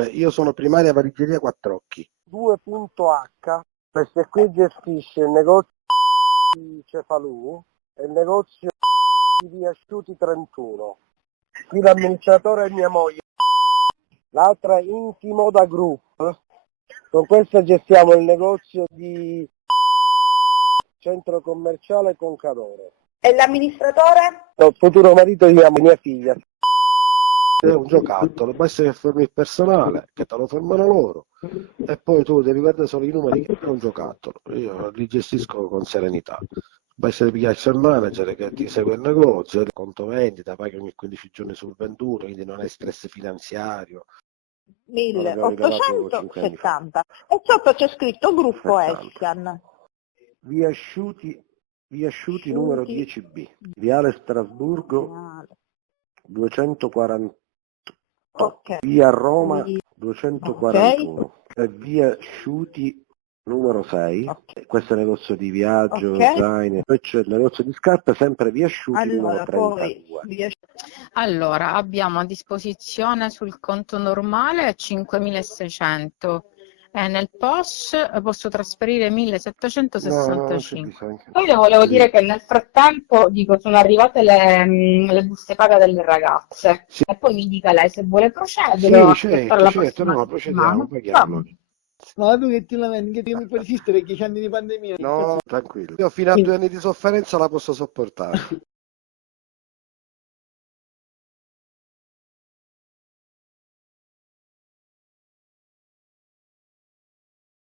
Comunque, io sono Primaria Valigeria Quattrocchi. 2.H, questo qui gestisce il negozio di Cefalù e il negozio di Via Asciuti 31. Qui l'amministratore è mia moglie. L'altra è Intimoda Group. Con questa gestiamo il negozio di centro commerciale Concadoro. E l'amministratore? Il futuro marito di mia figlia. È un giocattolo, basta che formi il personale, che te lo formano loro, e poi tu devi guardare solo i numeri, che è un giocattolo. Io li gestisco con serenità. Basta che pigliarsi il manager che ti segue il negozio, il conto vendita, paghi ogni 15 giorni sul venduto, quindi non hai stress finanziario. 1870. E sotto c'è scritto gruppo 70. Escan. Via Asciuti numero 10B, Viale Strasburgo 240, Ok. via Roma 241, e via Asciuti numero 6, Ok. questo è il negozio di viaggio, Ok. zaini, poi c'è il negozio di scarpe, sempre via Asciuti Allora, numero poi 32. Allora, abbiamo a disposizione sul conto normale 5.600 e nel POS posso trasferire No, non c'è 1.765. bisogno. Poi le volevo Sì. dire che nel frattempo sono arrivate le buste paga delle ragazze Sì. e poi mi dica lei se vuole procedere o Sì, aspettare la certo, prossima no, procediamo, settimana. paghiamo. Ma tu che ti lamenti, che mi puoi resistere 10 anni di pandemia? No, tranquillo. Io fino a 2 anni di sofferenza la posso sopportare.